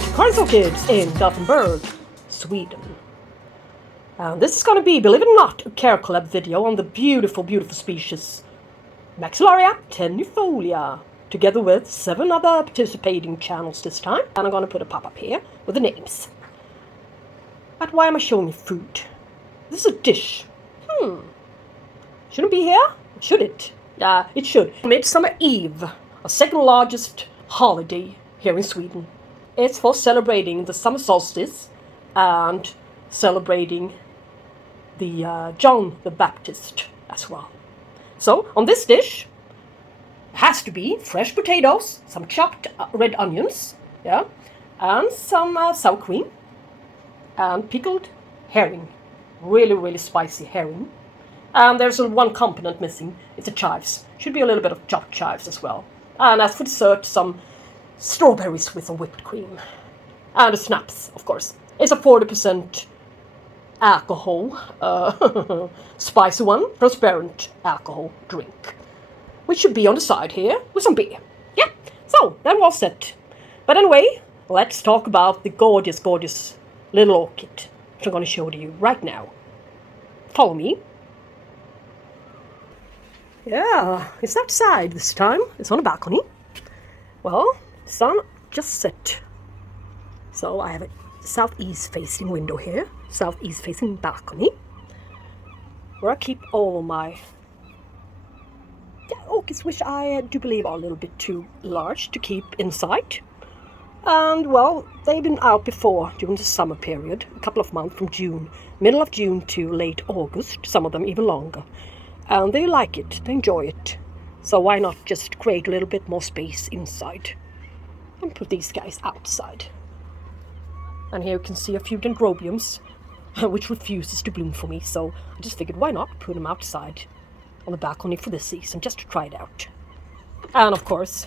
welcome to Karin's Orchids in Gothenburg, Sweden. This is going to be, believe it or not, a CareCollab video on the beautiful, beautiful species Maxillaria Tenuifolia, together with 7 other participating channels this time. And I'm going to put a pop-up here with the names. But why am I showing you food? This is a dish. Shouldn't be here? Should it? Yeah, it should. Midsummer Eve, our second largest holiday here in Sweden. It's for celebrating the summer solstice and celebrating the John the Baptist as well. So on this dish has to be fresh potatoes, some chopped red onions, yeah, and some sour cream and pickled herring, really spicy herring. And there's one component missing. It's the chives. Should be a little bit of chopped chives as well. And as for dessert, some strawberries with some whipped cream. And a snaps, of course. It's a 40% alcohol, spicy one, transparent alcohol drink. Which should be on the side here with some beer. Yeah, so that was it. But anyway, let's talk about the gorgeous, gorgeous little orchid, which I'm going to show to you right now. Follow me. Yeah, it's outside this time. It's on a balcony. Well, sun just set. So I have a southeast facing window here, southeast facing balcony, where I keep all my orchids, which I do believe are a little bit too large to keep inside. And well, they've been out before during the summer period, a couple of months from June, middle of June to late August, some of them even longer. And they like it, they enjoy it. So why not just create a little bit more space inside and put these guys outside. And here you can see a few dendrobiums, which refuses to bloom for me. So I just figured, why not put them outside on the balcony for this season, just to try it out. And of course,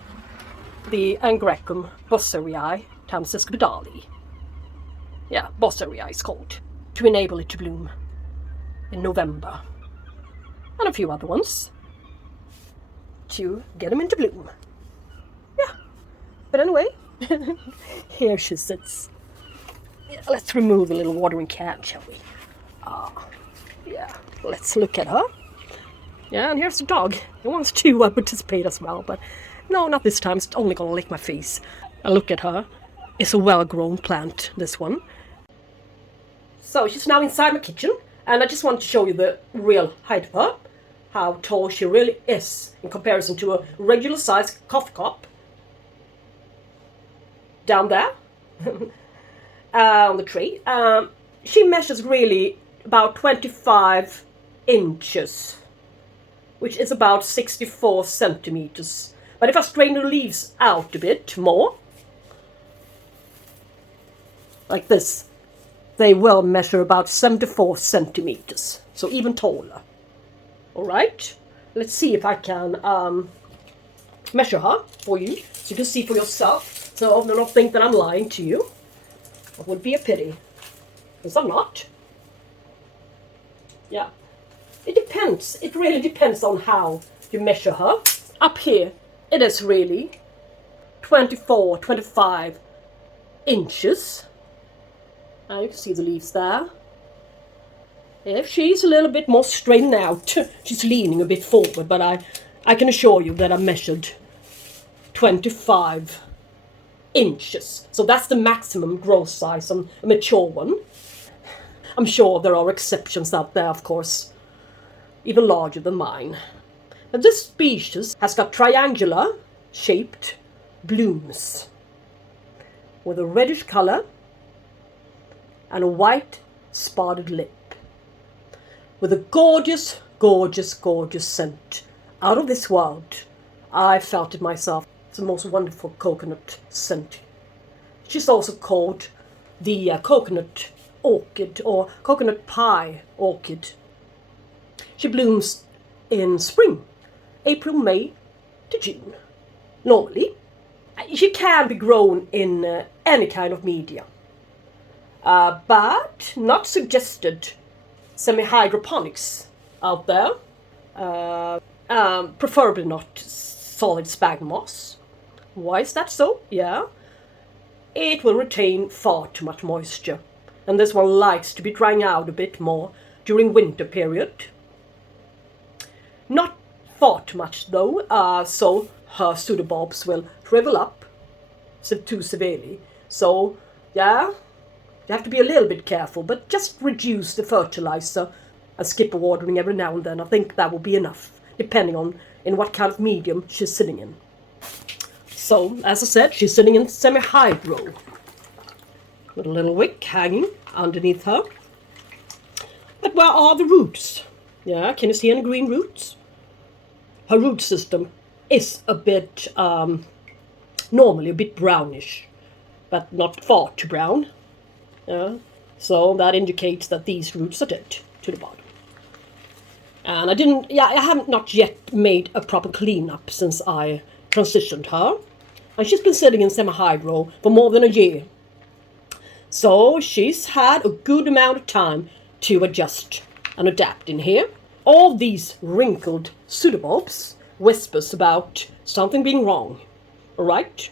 the Angraecum Bosseriae Tamsescabidali. Yeah, Bosseriae is called, to enable it to bloom in November. And a few other ones to get them into bloom. Yeah, but anyway, here she sits. Yeah, let's remove the little watering can, shall we? Yeah, let's look at her. Yeah, and here's the dog. He wants to participate as well, but no, not this time. It's only gonna lick my face. And look at her. It's a well-grown plant, this one. So she's now inside my kitchen, and I just wanted to show you the real height of her. How tall she really is in comparison to a regular sized coffee cup. Down there on the tree. She measures really about 25 inches, which is about 64 centimeters. But if I strain the leaves out a bit more, like this, they will measure about 74 centimeters, so even taller. Alright, let's see if I can measure her for you, so you can see for yourself, so do not think that I'm lying to you. That would be a pity, because I'm not. Yeah, it depends, it really depends on how you measure her. Up here, it is really 24, 25 inches. And you can see the leaves there. If she's a little bit more straightened out, she's leaning a bit forward, but I can assure you that I measured 25 inches. So that's the maximum growth size on a mature one. I'm sure there are exceptions out there, of course, even larger than mine. But this species has got triangular shaped blooms with a reddish color and a white spotted lip, with a gorgeous, gorgeous, gorgeous scent. Out of this world. I felt it myself. It's the most wonderful coconut scent. She's also called the coconut orchid or coconut pie orchid. She blooms in spring, April, May to June. Normally, she can be grown in any kind of media, but not suggested semi-hydroponics out there, preferably not solid sphagnum moss. Why is that so? Yeah, it will retain far too much moisture. And this one likes to be drying out a bit more during winter period. Not far too much though, so her pseudobulbs will shrivel up too severely. So yeah, you have to be a little bit careful, but just reduce the fertilizer and skip watering every now and then. I think that will be enough, depending on in what kind of medium she's sitting in. So, as I said, she's sitting in semi-hydro, with a little wick hanging underneath her. But where are the roots? Yeah, can you see any green roots? Her root system is a bit, normally a bit brownish, but not far too brown. Yeah, so that indicates that these roots are dead to the bottom. And I haven't not yet made a proper cleanup since I transitioned her. And she's been sitting in semi-hydro for more than a year. So she's had a good amount of time to adjust and adapt in here. All these wrinkled pseudobulbs whispers about something being wrong. Alright?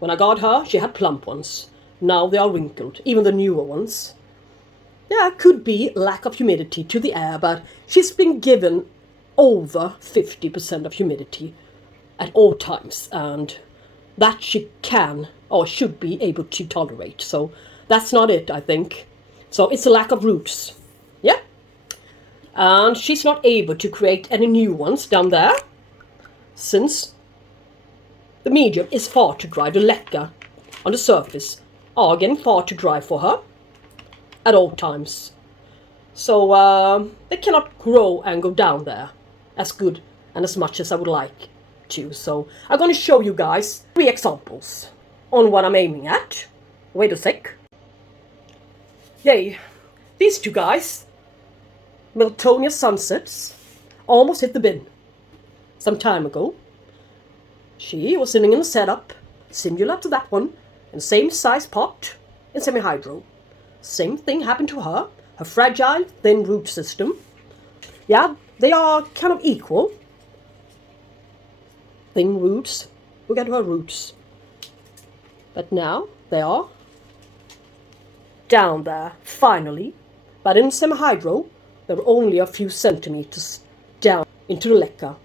When I got her, she had plump ones. Now they are wrinkled, even the newer ones. Yeah, it could be lack of humidity to the air, but she's been given over 50% of humidity at all times, and that she can or should be able to tolerate. So that's not it, I think. So it's a lack of roots. Yeah? And she's not able to create any new ones down there, since the medium is far too dry. The Lucke on the surface are getting far too dry for her at all times. So they cannot grow and go down there as good and as much as I would like to. So I'm going to show you guys 3 examples on what I'm aiming at. Wait a sec. Yay, these 2 guys, Miltonia Sunsets, almost hit the bin some time ago. She was sitting in a setup similar to that one, in the same size pot, in semi-hydro. Same thing happened to her. Her fragile, thin root system. Yeah, they are kind of equal. Thin roots. Look at her roots. But now they are down there, finally. But in semi-hydro, they were only a few centimeters down into the Lucke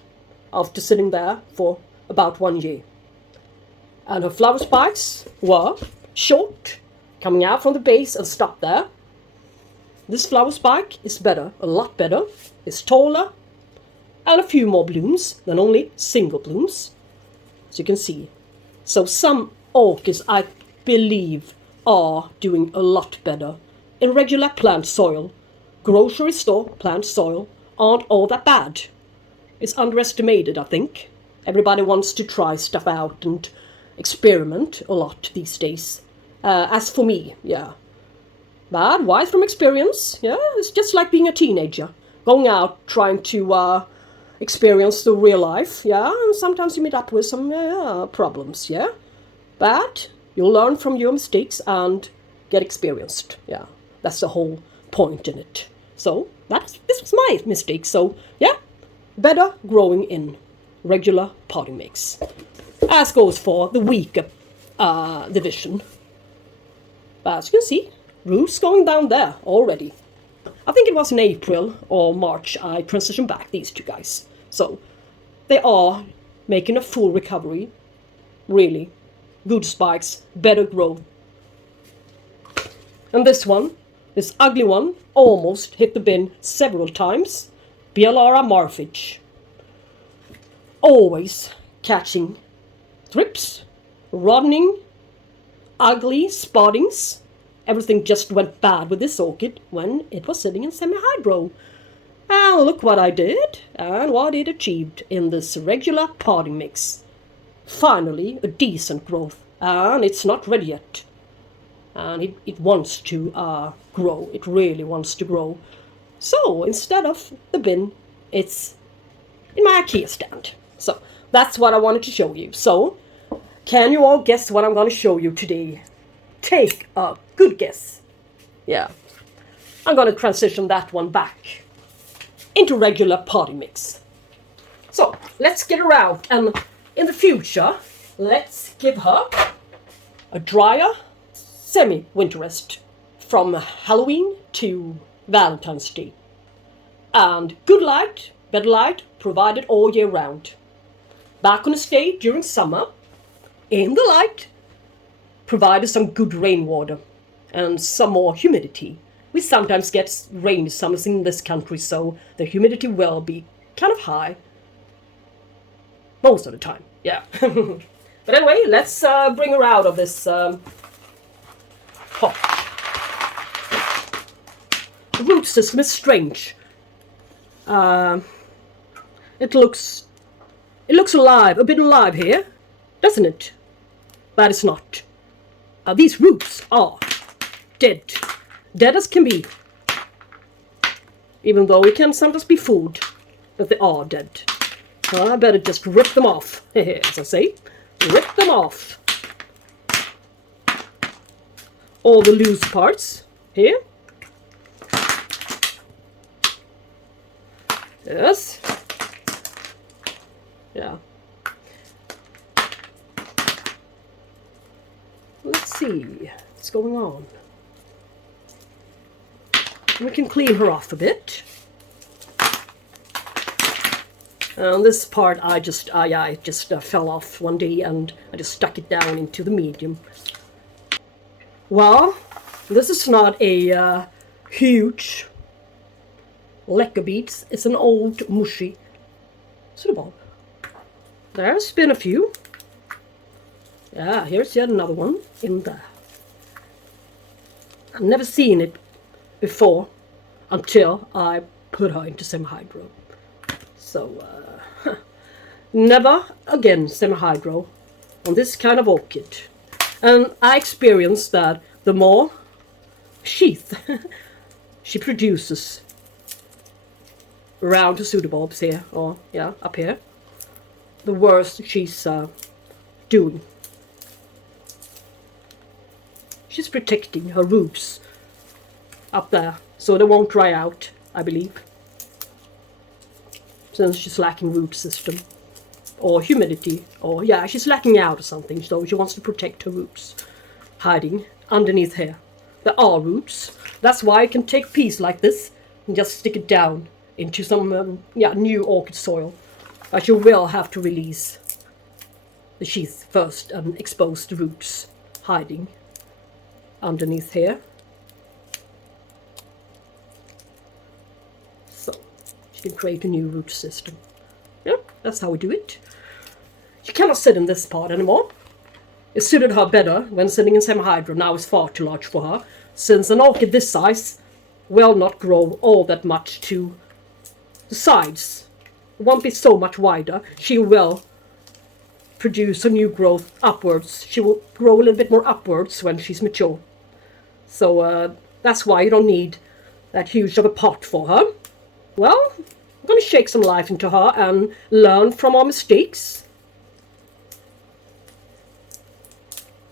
after sitting there for about 1 year. And her flower spikes were short, coming out from the base and stop there. This flower spike is better, a lot better. It's taller and a few more blooms than only single blooms, as you can see. So some orchids, I believe, are doing a lot better. In regular plant soil, grocery store plant soil aren't all that bad. It's underestimated, I think. Everybody wants to try stuff out and experiment a lot these days. As for me, yeah. But wise from experience, yeah, it's just like being a teenager. Going out, trying to experience the real life, yeah, and sometimes you meet up with some problems, yeah. But you'll learn from your mistakes and get experienced, yeah. That's the whole point in it. So, this was my mistake, so, yeah. Better growing in regular potting mix. As goes for the weaker division. But as you can see, roots going down there already. I think it was in April or March I transitioned back these 2 guys. So they are making a full recovery. Really. Good spikes, better growth. And this one, this ugly one, almost hit the bin several times. Bialara Marfage. Always catching thrips, roddening, ugly spottings. Everything just went bad with this orchid when it was sitting in semi-hydro. And look what I did and what it achieved in this regular potting mix. Finally, a decent growth, and it's not ready yet. And it wants to grow. It really wants to grow. So instead of the bin, it's in my IKEA stand. So that's what I wanted to show you. So can you all guess what I'm going to show you today? Take a good guess. Yeah. I'm going to transition that one back into regular potting mix. So let's get around, and in the future, let's give her a drier semi-winterist from Halloween to Valentine's Day. And good light, better light, provided all year round. Back on the stage during summer, in the light, provided some good rainwater and some more humidity. We sometimes get rainy summers in this country, so the humidity will be kind of high most of the time, yeah. But anyway, let's bring her out of this pot. The root system is strange. It looks alive, a bit alive here, doesn't it? But it's not. These roots are dead. Dead as can be. Even though it can sometimes be food, but they are dead. So I better just rip them off, as I say. Rip them off. All the loose parts here. Yes. Yeah. Let's see what's going on. We can clean her off a bit. And this part I just fell off one day and I just stuck it down into the medium. Well, this is not a huge Lucke beads. It's an old mushy pseudobulb. There's been a few. Yeah, here's yet another one in there. I've never seen it before until I put her into semi-hydro. So, never again semi-hydro on this kind of orchid. And I experienced that the more sheath she produces around the pseudobulbs here, or yeah, up here, the worse she's doing. She's protecting her roots up there so they won't dry out, I believe, since she's lacking root system or humidity, or yeah, she's lacking out or something, so she wants to protect her roots hiding underneath here. There are roots. That's why I can take a piece like this and just stick it down into some new orchid soil, but you will have to release the sheath first and expose the roots hiding underneath here. So she can create a new root system. Yeah, that's how we do it. She cannot sit in this part anymore. It suited her better when sitting in semi-hydro. Now it's far too large for her, since an orchid this size will not grow all that much to the sides. It won't be so much wider. She will produce a new growth upwards. She will grow a little bit more upwards when she's mature. So that's why you don't need that huge of a pot for her. Well, I'm going to shake some life into her and learn from our mistakes.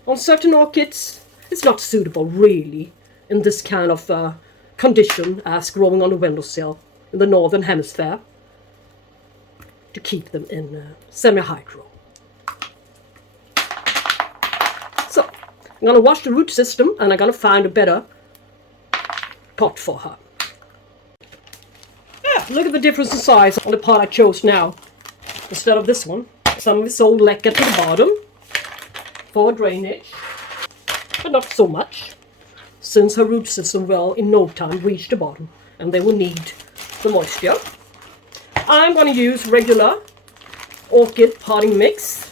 On certain orchids, it's not suitable really in this kind of condition as growing on a windowsill in the northern hemisphere to keep them in semi-hydro. So I'm going to wash the root system and I'm going to find a better pot for her. Yeah, look at the difference in size on the pot I chose now instead of this one. Some of it's old Lucke at the bottom for drainage, but not so much, since her root system will in no time reach the bottom and they will need the moisture. I'm going to use regular orchid potting mix.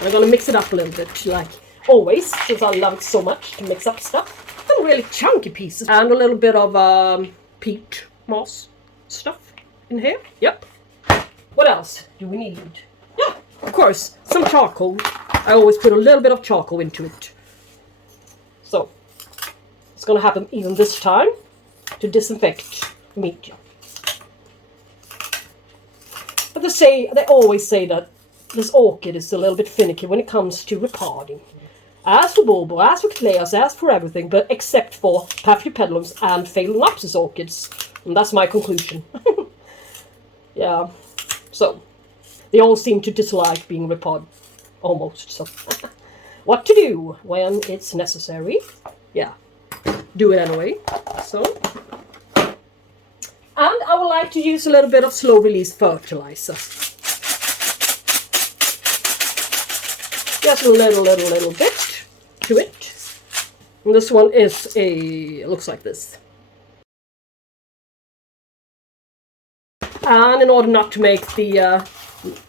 I'm going to mix it up a little bit, like always, since I love it so much to mix up stuff. Some really chunky pieces and a little bit of peat moss stuff in here. Yep. What else do we need? Yeah, of course, some charcoal. I always put a little bit of charcoal into it. So it's going to happen even this time to disinfect the medium. But they always say that this orchid is a little bit finicky when it comes to repotting. As for bulbo, as for cattleya's, as for everything, but except for Paphiopedilums and Phalaenopsis orchids. And that's my conclusion. Yeah, so they all seem to dislike being repotted, almost. So, what to do when it's necessary. Yeah, do it anyway. So, and I would like to use a little bit of slow release fertilizer. Just a little bit to it. And this one is looks like this. And in order not to make the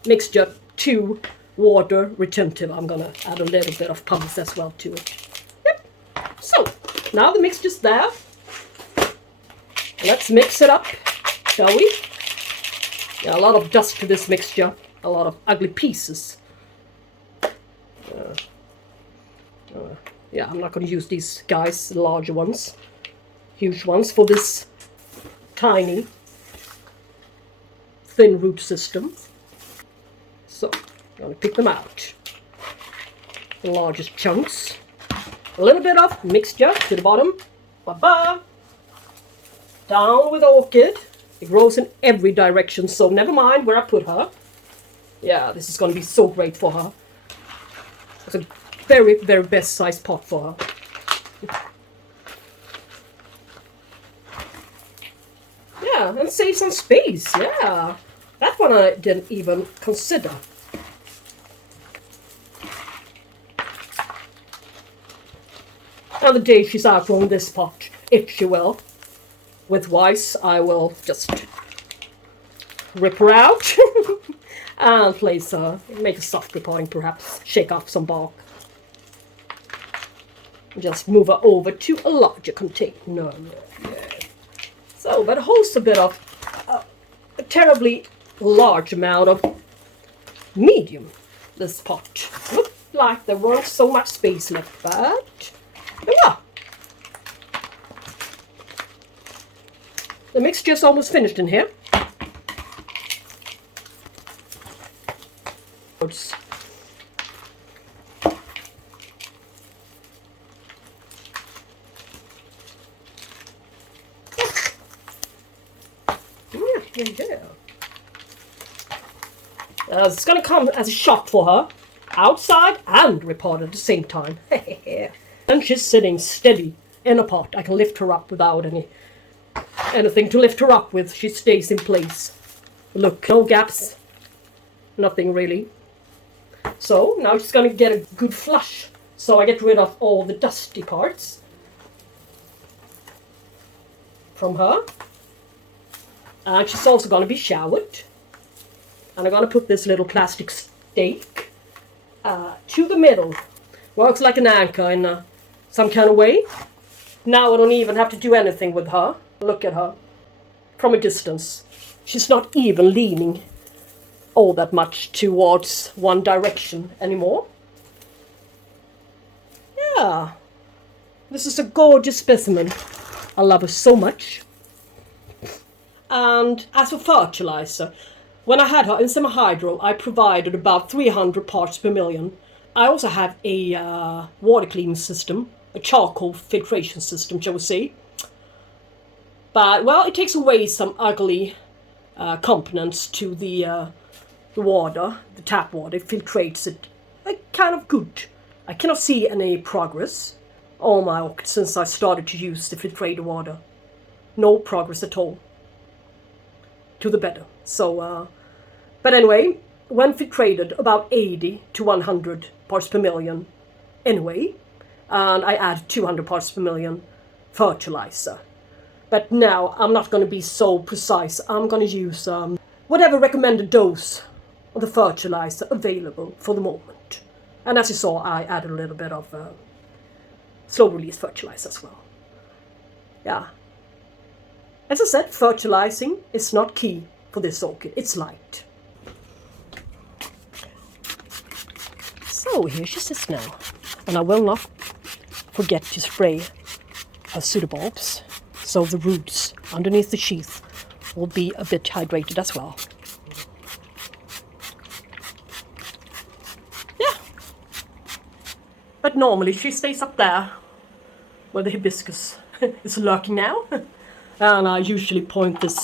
mixture too water retentive, I'm gonna add a little bit of pumice as well to it. Yep. So now the mixture's there. Let's mix it up, shall we? Yeah, a lot of dust to this mixture, a lot of ugly pieces. Yeah, I'm not going to use these guys, the larger ones, huge ones, for this tiny thin root system. So I'm going to pick them out, the largest chunks. A little bit of mixture to the bottom. Ba-ba. Down with orchid. It grows in every direction, so never mind where I put her. Yeah, this is going to be so great for her. It's a very, very best size pot for her. Yeah, and save some space. Yeah, that one I didn't even consider. And the day she's outgrown this pot, if she will, with Wise, I will just rip her out and place her, make a soft repotting perhaps, shake off some bark. Just move her over to a larger container. Yeah. So, but it holds a bit of a terribly large amount of medium, this pot. Looked like there wasn't so much space left, but yeah. The mixture's almost finished in here. Yeah. It's going to come as a shock for her, outside and repot at the same time. And she's sitting steady in a pot. I can lift her up without anything to lift her up with. She stays in place. Look, no gaps, nothing really. So now she's going to get a good flush. So I get rid of all the dusty parts from her. And she's also going to be showered. And I'm going to put this little plastic stake to the middle. Works like an anchor in some kind of way. Now I don't even have to do anything with her. Look at her from a distance. She's not even leaning all that much towards one direction anymore. Yeah. This is a gorgeous specimen. I love her so much. And as for fertilizer, when I had her in semi-hydro, I provided about 300 parts per million. I also have a water cleaning system, a charcoal filtration system, shall we say. But, well, it takes away some ugly components to the water, the tap water. It filtrates it kind of good. I cannot see any progress on my orchids since I started to use the filtrated water. No progress at all. To the better. So, but anyway, when filtrated, about 80 to 100 parts per million anyway, and I add 200 parts per million fertilizer. But now I'm not going to be so precise. I'm going to use whatever recommended dose of the fertilizer available for the moment. And as you saw, I added a little bit of slow release fertilizer as well. Yeah. As I said, fertilizing is not key for this orchid. It's light. So here she sits now. And I will not forget to spray her pseudobulbs, so the roots underneath the sheath will be a bit hydrated as well. Yeah. But normally she stays up there where the hibiscus is lurking now. And I usually point this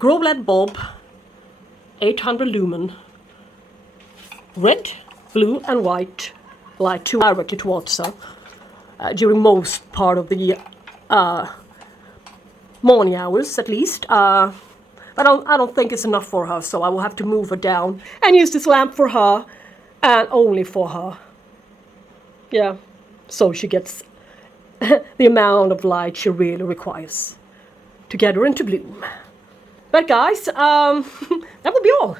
grow-led bulb, 800 lumen, red, blue and white light directly towards her during most part of the morning hours, at least. I don't think it's enough for her, so I will have to move her down and use this lamp for her, and only for her. Yeah, so she gets the amount of light she really requires to get her into bloom. But guys, that will be all.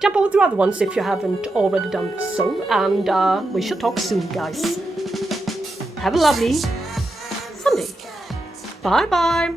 Jump over to the other ones if you haven't already done so, and we shall talk soon, guys. Have a lovely Sunday. Bye-bye.